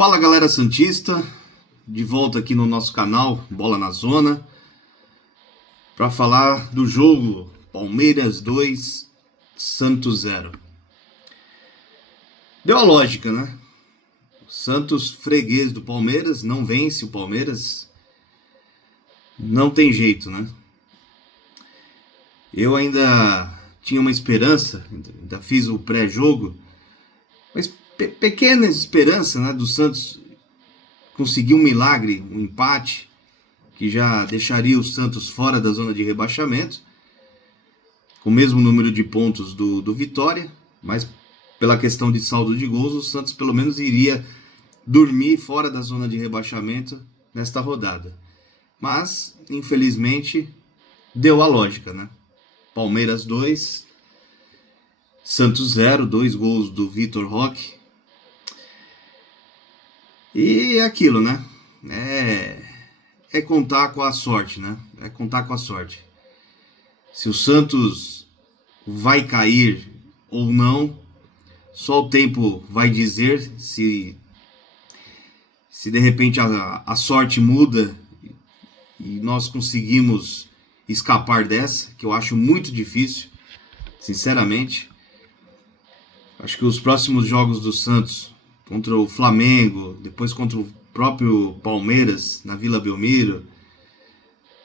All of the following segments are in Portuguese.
Fala galera Santista, de volta aqui no nosso canal Bola na Zona para falar do jogo Palmeiras 2, Santos 0. Deu a lógica, né? O Santos, freguês do Palmeiras, não vence o Palmeiras, não tem jeito, né? Eu ainda tinha uma esperança, ainda fiz o pré-jogo, mas pequena esperança, né, do Santos conseguir um milagre, um empate, que já deixaria o Santos fora da zona de rebaixamento, com o mesmo número de pontos do Vitória, mas pela questão de saldo de gols, o Santos pelo menos iria dormir fora da zona de rebaixamento nesta rodada. Mas, infelizmente, deu a lógica, né? Palmeiras 2, Santos 0, 2 gols do Vitor Roque. E é aquilo, né? É contar com a sorte, né? É contar com a sorte. Se o Santos vai cair ou não, só o tempo vai dizer se de repente a sorte muda e nós conseguimos escapar dessa, que eu acho muito difícil, sinceramente. Acho que os próximos jogos do Santos, contra o Flamengo, depois contra o próprio Palmeiras na Vila Belmiro,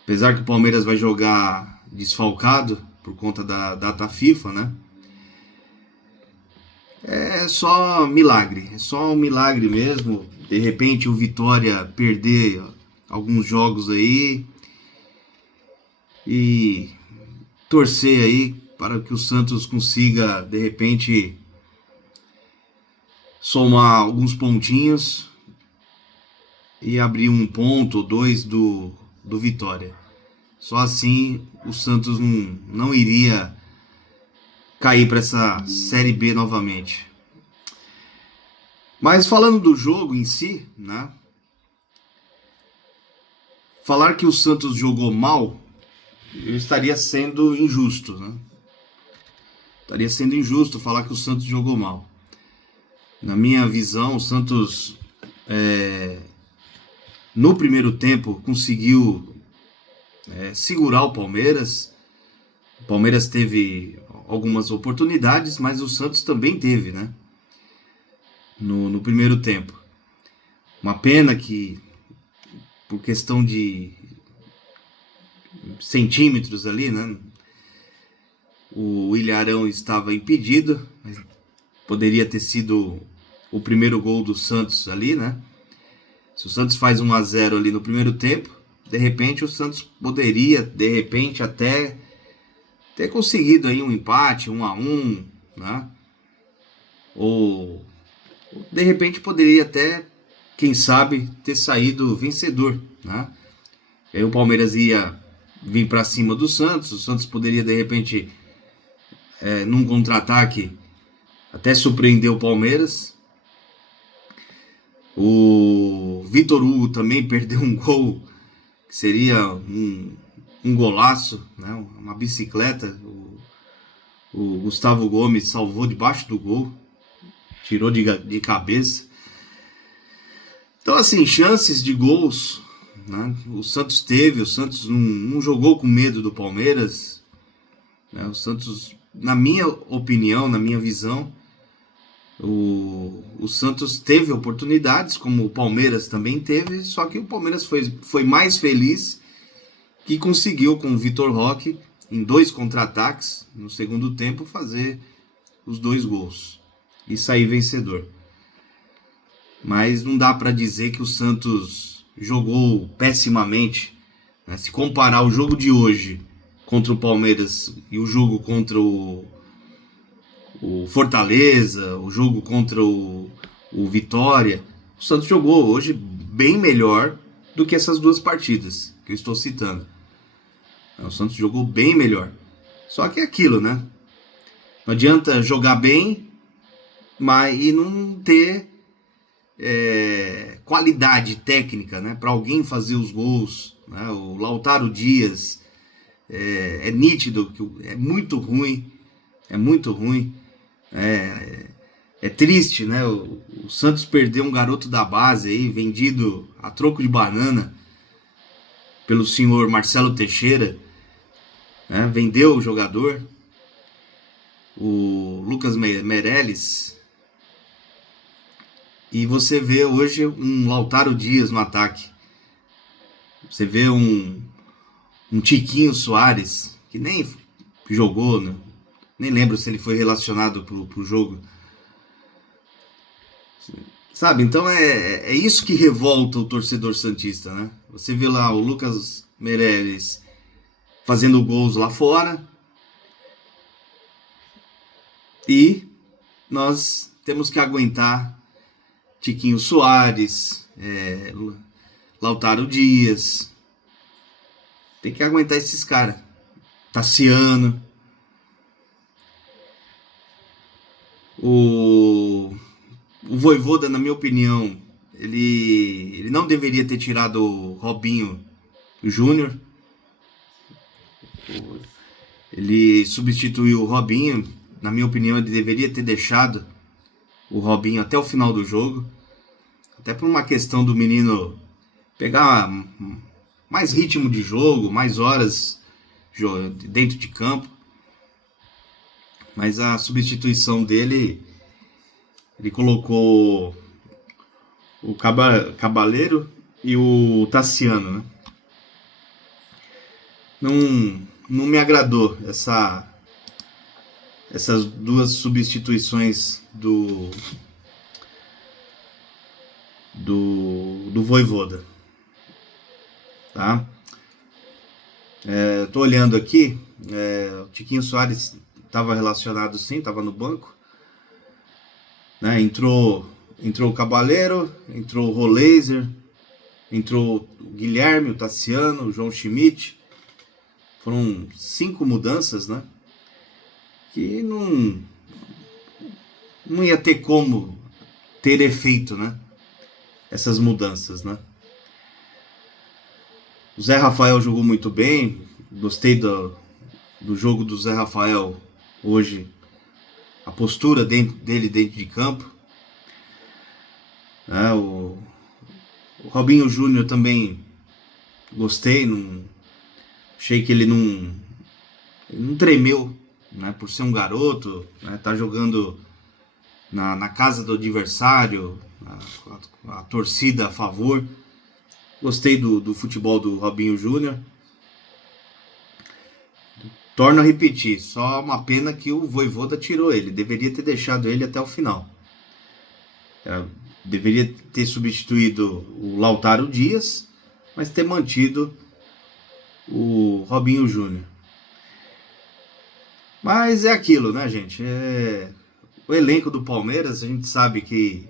apesar que o Palmeiras vai jogar desfalcado por conta da data FIFA, né? É só milagre, é só um milagre mesmo. De repente o Vitória perder alguns jogos aí e torcer aí para que o Santos consiga, de repente, somar alguns pontinhos e abrir um ponto ou dois do Vitória. Só assim o Santos não iria cair para essa Série B novamente. Mas falando do jogo em si, né? Falar que o Santos jogou mal, eu estaria sendo injusto, né? Estaria sendo injusto falar que o Santos jogou mal. Na minha visão, o Santos, no primeiro tempo, conseguiu segurar o Palmeiras. O Palmeiras teve algumas oportunidades, mas o Santos também teve, né? No primeiro tempo. Uma pena que, por questão de centímetros ali, né? O Ilharão estava impedido, mas poderia ter sido o primeiro gol do Santos ali, né? Se o Santos faz 1-0 ali no primeiro tempo, de repente o Santos poderia, de repente, até ter conseguido aí um empate, 1-1, né? Ou de repente poderia até, quem sabe, ter saído vencedor, né? Aí o Palmeiras ia vir para cima do Santos, o Santos poderia de repente, num contra-ataque, até surpreender o Palmeiras. O Vitor Hugo também perdeu um gol que seria um golaço, né? Uma bicicleta. O Gustavo Gomes salvou debaixo do gol, tirou de cabeça. Então, assim, chances de gols, né? O Santos teve, o Santos não jogou com medo do Palmeiras, né? O Santos, na minha opinião, na minha visão, o Santos teve oportunidades, como o Palmeiras também teve, só que o Palmeiras foi mais feliz, que conseguiu com o Vitor Roque, em 2 contra-ataques, no segundo tempo, fazer os 2 gols e sair vencedor. Mas não dá para dizer que o Santos jogou pessimamente, né? Se comparar o jogo de hoje contra o Palmeiras e o jogo contra o Fortaleza, o jogo contra o Vitória, o Santos jogou hoje bem melhor do que essas 2 partidas que eu estou citando. O Santos jogou bem melhor. Só que é aquilo, né? Não adianta jogar bem, mas e não ter qualidade técnica, né, para alguém fazer os gols, né? O Lautaro Dias é nítido que é muito ruim, É triste, né? O Santos perdeu um garoto da base aí, vendido a troco de banana pelo senhor Marcelo Teixeira, né? Vendeu o jogador, o Lucas Meirelles, e você vê hoje um Lautaro Dias no ataque. Você vê um Tiquinho Soares, que nem jogou, né? Nem lembro se ele foi relacionado pro jogo. Sabe, então é isso que revolta o torcedor santista, né? Você vê lá o Lucas Meirelles fazendo gols lá fora e nós temos que aguentar Tiquinho Soares, Lautaro Dias, tem que aguentar esses caras. Tassiano, o Vojvoda, na minha opinião, ele não deveria ter tirado o Robinho Júnior. Ele substituiu o Robinho. Na minha opinião, ele deveria ter deixado o Robinho até o final do jogo. Até por uma questão do menino pegar mais ritmo de jogo, mais horas dentro de campo. Mas a substituição dele, ele colocou o Cabaleiro e o Tassiano, né? Não me agradou essas duas substituições do Vojvoda, tá? Tô olhando aqui, o Tiquinho Soares estava relacionado sim, estava no banco, né? Entrou o Cabaleiro, entrou o Roleiser, entrou o Guilherme, o Tassiano, o João Schmidt. Foram 5 mudanças, né? Que não ia ter como ter efeito, né? Essas mudanças, né? O Zé Rafael jogou muito bem. Gostei do jogo do Zé Rafael hoje. A postura dele dentro de campo. O Robinho Júnior também gostei. Achei que ele não tremeu, né? Por ser um garoto, né? Tá jogando na casa do adversário, a torcida a favor. Gostei do futebol do Robinho Júnior. Torno a repetir, só uma pena que o Vojvoda tirou ele. Deveria ter deixado ele até o final. Deveria ter substituído o Lautaro Dias, mas ter mantido o Robinho Júnior. Mas é aquilo, né, gente? O elenco do Palmeiras, a gente sabe que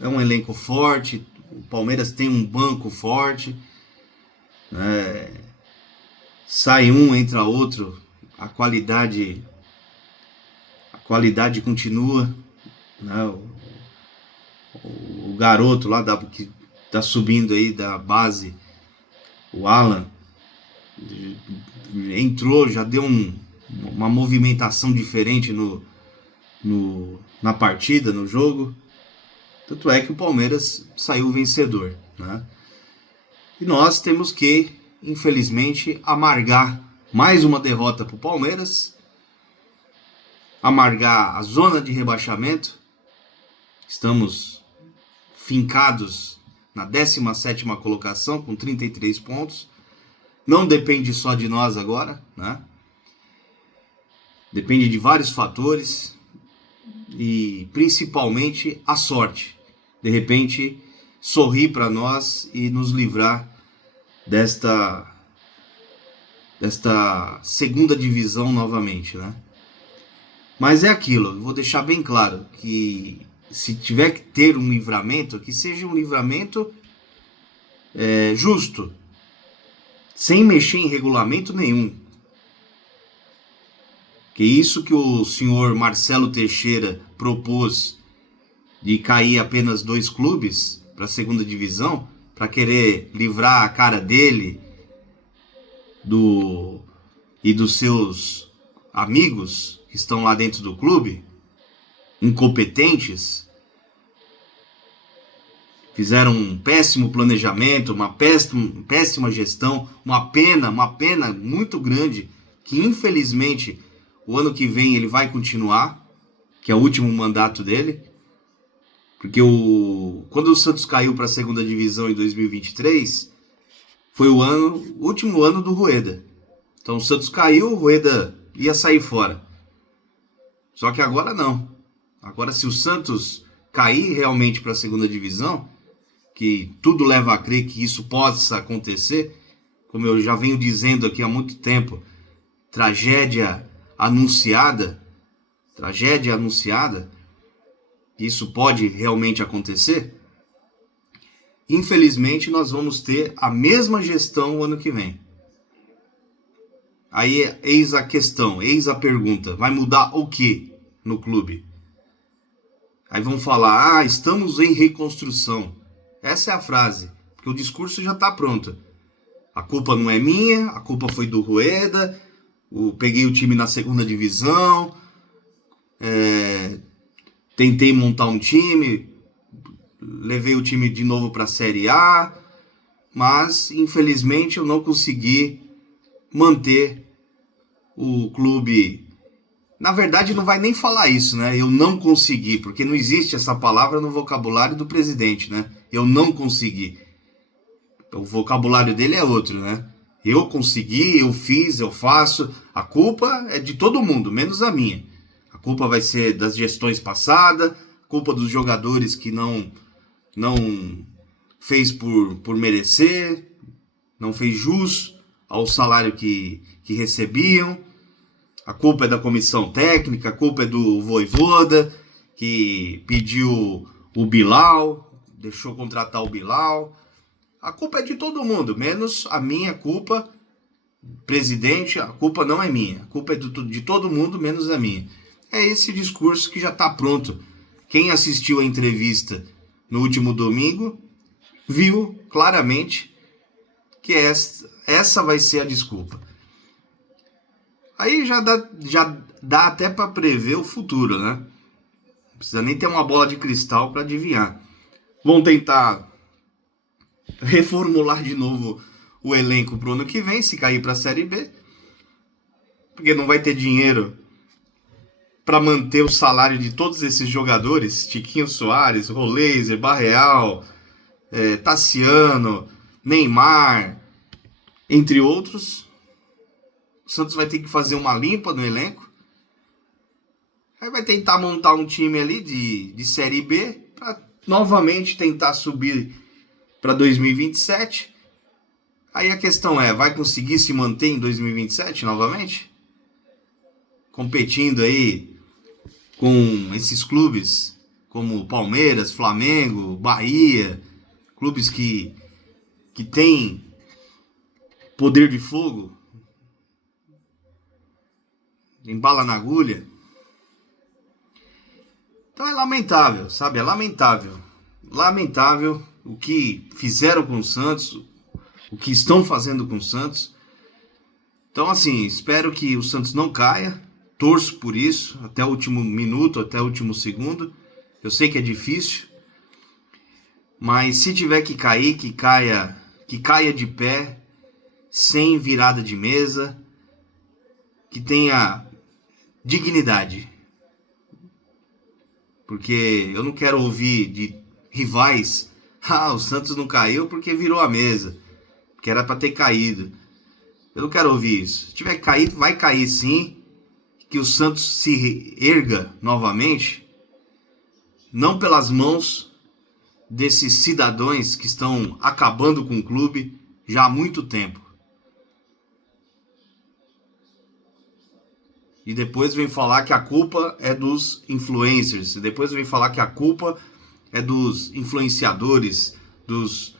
é um elenco forte. O Palmeiras tem um banco forte. Sai um, entra outro. A qualidade continua, né? O garoto lá que tá subindo aí da base, o Alan, entrou, já deu uma movimentação diferente na partida, no jogo. Tanto é que o Palmeiras saiu vencedor, né? E nós temos que, infelizmente, amargar mais uma derrota para o Palmeiras, amargar a zona de rebaixamento. Estamos fincados na 17ª colocação com 33 pontos. Não depende só de nós agora, né? Depende de vários fatores e principalmente a sorte. De repente, sorrir para nós e nos livrar desta segunda divisão novamente, né? Mas é aquilo, eu vou deixar bem claro que se tiver que ter um livramento, que seja um livramento justo, sem mexer em regulamento nenhum. Que isso que o senhor Marcelo Teixeira propôs de cair apenas 2 clubes para a segunda divisão, para querer livrar a cara dele e dos seus amigos que estão lá dentro do clube, incompetentes, fizeram um péssimo planejamento, uma péssima gestão, uma pena muito grande, que infelizmente o ano que vem ele vai continuar, que é o último mandato dele, porque quando o Santos caiu para a segunda divisão em 2023, foi o último ano do Rueda. Então o Santos caiu, o Rueda ia sair fora. Só que agora não. Agora, se o Santos cair realmente para a segunda divisão, que tudo leva a crer que isso possa acontecer, como eu já venho dizendo aqui há muito tempo, tragédia anunciada, isso pode realmente acontecer, infelizmente nós vamos ter a mesma gestão o ano que vem. Aí eis a questão, eis a pergunta, vai mudar o que no clube? Aí vão falar, estamos em reconstrução. Essa é a frase, porque o discurso já está pronto. A culpa não é minha, a culpa foi do Rueda, peguei o time na segunda divisão, tentei montar um time, levei o time de novo para a Série A, mas infelizmente eu não consegui manter o clube. Na verdade não vai nem falar isso, né? Eu não consegui, porque não existe essa palavra no vocabulário do presidente, né? Eu não consegui. O vocabulário dele é outro, né? Eu consegui, eu fiz, eu faço. A culpa é de todo mundo, menos a minha. A culpa vai ser das gestões passadas, culpa dos jogadores que não fez por merecer, não fez jus ao salário que recebiam. A culpa é da comissão técnica, a culpa é do Vojvoda, que pediu o Bilal, deixou contratar o Bilal. A culpa é de todo mundo, menos a minha culpa, presidente, a culpa não é minha. A culpa é de todo mundo, menos a minha. É esse discurso que já está pronto. Quem assistiu a entrevista no último domingo viu claramente que essa vai ser a desculpa. Aí já dá até para prever o futuro, né? Não precisa nem ter uma bola de cristal para adivinhar. Vão tentar reformular de novo o elenco pro ano que vem, se cair para a Série B, porque não vai ter dinheiro para manter o salário de todos esses jogadores, Tiquinho Soares, Roleiser, Barreal, Tassiano, Neymar, entre outros. O Santos vai ter que fazer uma limpa no elenco. Aí vai tentar montar um time ali de Série B para novamente tentar subir para 2027. Aí a questão é, vai conseguir se manter em 2027 novamente? Competindo aí com esses clubes como Palmeiras, Flamengo, Bahia, clubes que têm poder de fogo, em bala na agulha. Então é lamentável, sabe? É lamentável. Lamentável o que fizeram com o Santos, o que estão fazendo com o Santos. Então, assim, espero que o Santos não caia. Torço por isso, até o último minuto, até o último segundo. Eu sei que é difícil. Mas se tiver que cair, que caia de pé, sem virada de mesa, que tenha dignidade. Porque eu não quero ouvir de rivais, o Santos não caiu porque virou a mesa, que era para ter caído. Eu não quero ouvir isso. Se tiver caído, vai cair sim. Que o Santos se erga novamente, não pelas mãos desses cidadãos que estão acabando com o clube já há muito tempo. E depois vem falar que a culpa é dos influencers. E depois vem falar que a culpa é dos influenciadores, dos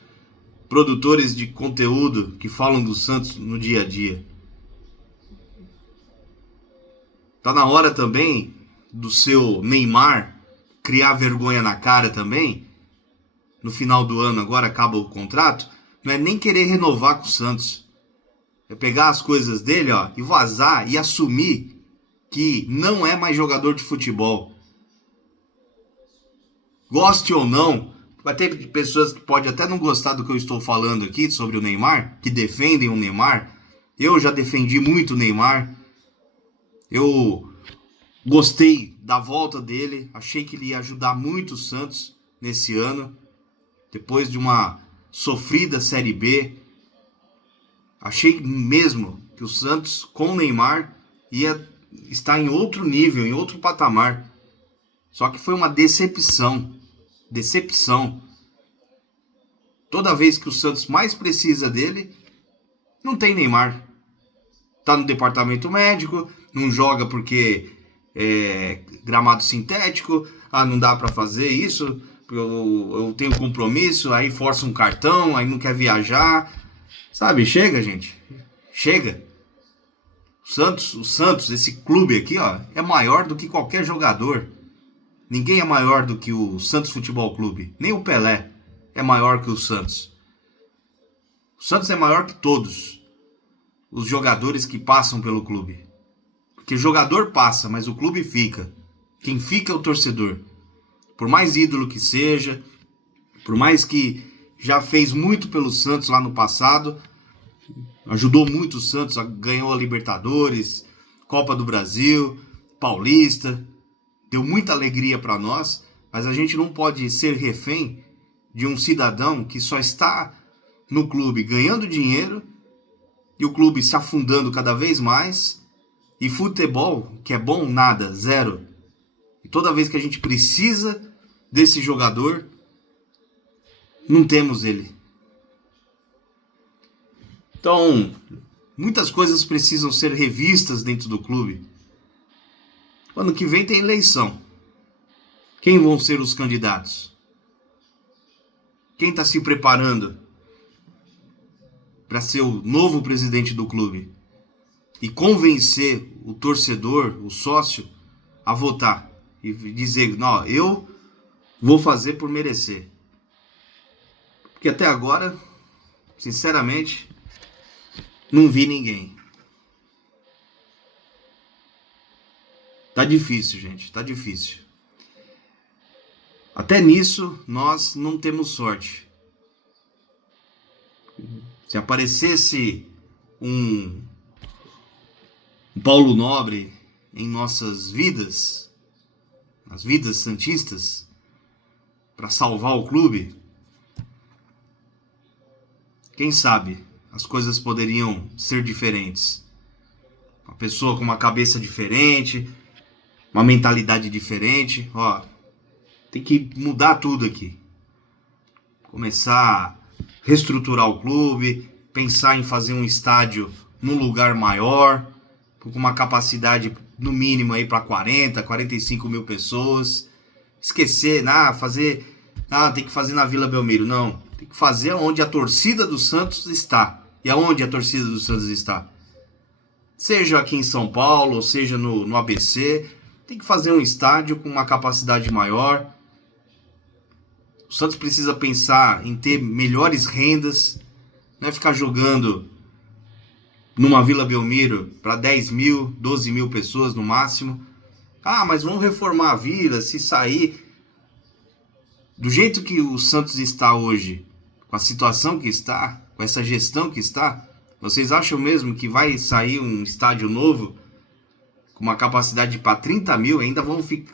produtores de conteúdo que falam do Santos no dia a dia. Tá na hora também do seu Neymar criar vergonha na cara também. No final do ano agora acaba o contrato. Não é nem querer renovar com o Santos. É pegar as coisas dele, e vazar e assumir que não é mais jogador de futebol. Goste ou não, vai ter pessoas que podem até não gostar do que eu estou falando aqui sobre o Neymar, que defendem o Neymar. Eu já defendi muito o Neymar. Eu gostei da volta dele. Achei que ele ia ajudar muito o Santos nesse ano. Depois de uma sofrida Série B. Achei mesmo que o Santos com o Neymar ia estar em outro nível, em outro patamar. Só que foi uma decepção. Decepção. Toda vez que o Santos mais precisa dele, não tem Neymar. Tá no departamento médico, não joga porque é gramado sintético. Ah, não dá pra fazer isso, eu tenho compromisso, aí força um cartão, aí não quer viajar. Sabe, chega, gente. Chega. O Santos, esse clube aqui, ó, é maior do que qualquer jogador. Ninguém é maior do que o Santos Futebol Clube. Nem o Pelé é maior que o Santos. O Santos é maior que todos os jogadores que passam pelo clube. Porque o jogador passa, mas o clube fica. Quem fica é o torcedor. Por mais ídolo que seja, por mais que já fez muito pelo Santos lá no passado, ajudou muito o Santos, ganhou a Libertadores, Copa do Brasil, Paulista, deu muita alegria para nós, mas a gente não pode ser refém de um cidadão que só está no clube ganhando dinheiro e o clube se afundando cada vez mais, e futebol, que é bom, nada, zero. E toda vez que a gente precisa desse jogador, não temos ele. Então, muitas coisas precisam ser revistas dentro do clube. Ano que vem tem eleição. Quem vão ser os candidatos? Quem está se preparando para ser o novo presidente do clube e convencer o torcedor, o sócio, a votar e dizer, não, eu vou fazer por merecer. Porque até agora, sinceramente, não vi ninguém. Tá difícil, gente, tá difícil. Até nisso, nós não temos sorte. Se aparecesse um Paulo Nobre em nossas vidas, nas vidas santistas, para salvar o clube, quem sabe as coisas poderiam ser diferentes. Uma pessoa com uma cabeça diferente, uma mentalidade diferente, ó, tem que mudar tudo aqui. Começar a reestruturar o clube, pensar em fazer um estádio num lugar maior, com uma capacidade no mínimo aí para 40, 45 mil pessoas. Esquecer, tem que fazer na Vila Belmiro. Não, tem que fazer onde a torcida do Santos está. E aonde a torcida do Santos está? Seja aqui em São Paulo, ou seja no ABC, tem que fazer um estádio com uma capacidade maior. O Santos precisa pensar em ter melhores rendas, não é ficar jogando numa Vila Belmiro para 10 mil, 12 mil pessoas no máximo. Ah, mas vamos reformar a vila, se sair. Do jeito que o Santos está hoje, com a situação que está, com essa gestão que está, vocês acham mesmo que vai sair um estádio novo com uma capacidade para 30 mil?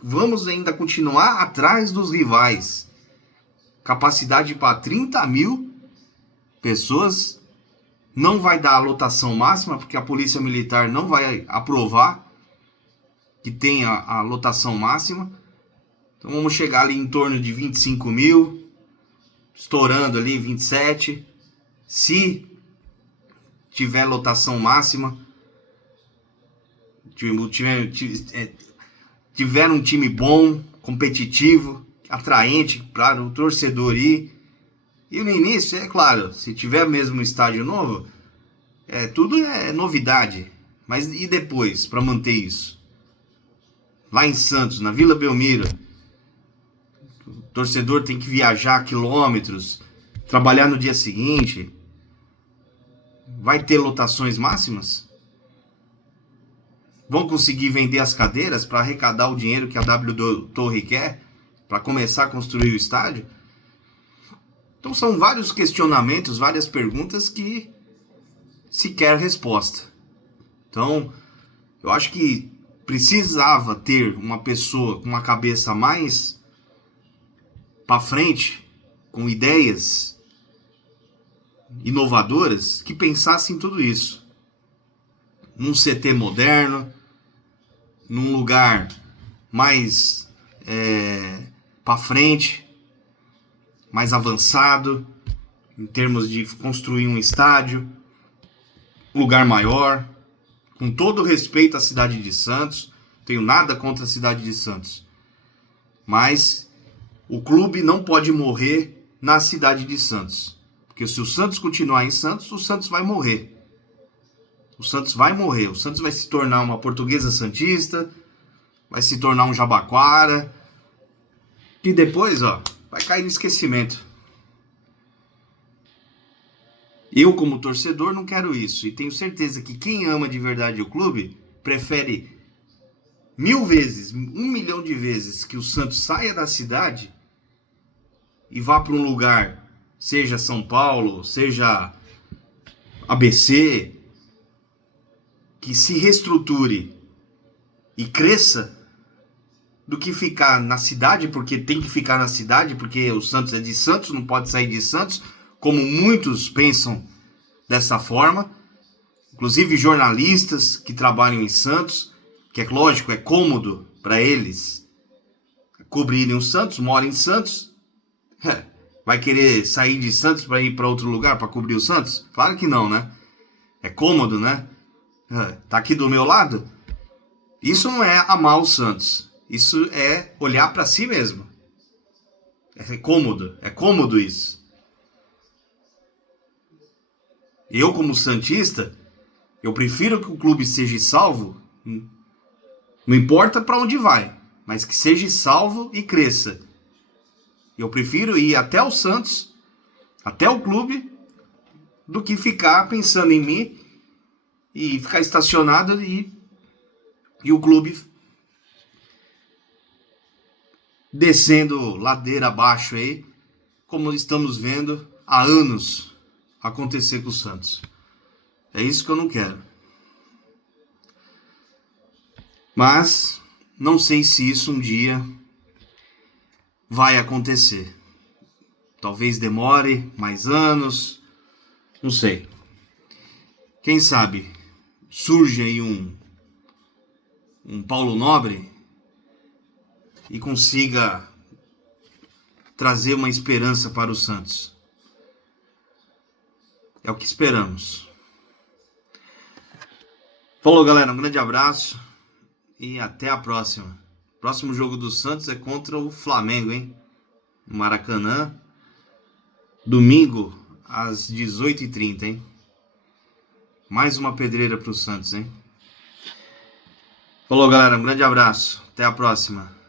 Vamos ainda continuar atrás dos rivais. Capacidade para 30 mil pessoas, não vai dar a lotação máxima, porque a Polícia Militar não vai aprovar que tenha a lotação máxima. Então vamos chegar ali em torno de 25 mil, estourando ali 27, se tiver lotação máxima, tiver um time bom, competitivo, atraente para o torcedor ir. E no início, é claro, se tiver mesmo um estádio novo, tudo é novidade. Mas e depois, para manter isso? Lá em Santos, na Vila Belmiro, o torcedor tem que viajar quilômetros, trabalhar no dia seguinte. Vai ter lotações máximas? Vão conseguir vender as cadeiras para arrecadar o dinheiro que a W Torre quer? para começar a construir o estádio? Então são vários questionamentos, várias perguntas que se quer resposta. Então, eu acho que precisava ter uma pessoa com uma cabeça mais para frente, com ideias inovadoras, que pensasse em tudo isso. Num CT moderno, num lugar mais para frente, mais avançado, em termos de construir um estádio, um lugar maior, com todo respeito à cidade de Santos. Tenho nada contra a cidade de Santos, mas o clube não pode morrer na cidade de Santos, porque se o Santos continuar em Santos, o Santos vai morrer. O Santos vai morrer, o Santos vai se tornar uma Portuguesa Santista, vai se tornar um Jabaquara, que depois, vai cair no esquecimento. Eu, como torcedor, não quero isso. E tenho certeza que quem ama de verdade o clube prefere 1000 vezes, 1 milhão de vezes que o Santos saia da cidade e vá para um lugar, seja São Paulo, seja ABC, que se reestruture e cresça, do que ficar na cidade, porque tem que ficar na cidade, porque o Santos é de Santos, não pode sair de Santos, como muitos pensam dessa forma, inclusive jornalistas que trabalham em Santos, que é lógico, é cômodo para eles cobrirem o Santos, moram em Santos, vai querer sair de Santos para ir para outro lugar para cobrir o Santos? Claro que não, né? É cômodo, né? Tá aqui do meu lado. Isso não é amar o Santos. Isso é olhar para si mesmo. É cômodo isso. Eu, como santista, eu prefiro que o clube seja salvo, não importa para onde vai, mas que seja salvo e cresça. Eu prefiro ir até o Santos, até o clube, do que ficar pensando em mim e ficar estacionado e o clube descendo ladeira abaixo aí, como estamos vendo há anos acontecer com o Santos. É isso que eu não quero. Mas não sei se isso um dia vai acontecer. Talvez demore mais anos, não sei. Quem sabe surge aí um Paulo Nobre e consiga trazer uma esperança para o Santos. É o que esperamos. Falou, galera, um grande abraço e até a próxima. Próximo jogo do Santos é contra o Flamengo, hein? No Maracanã, domingo às 18h30, hein? Mais uma pedreira pro Santos, hein? Falou, galera, um grande abraço. Até a próxima.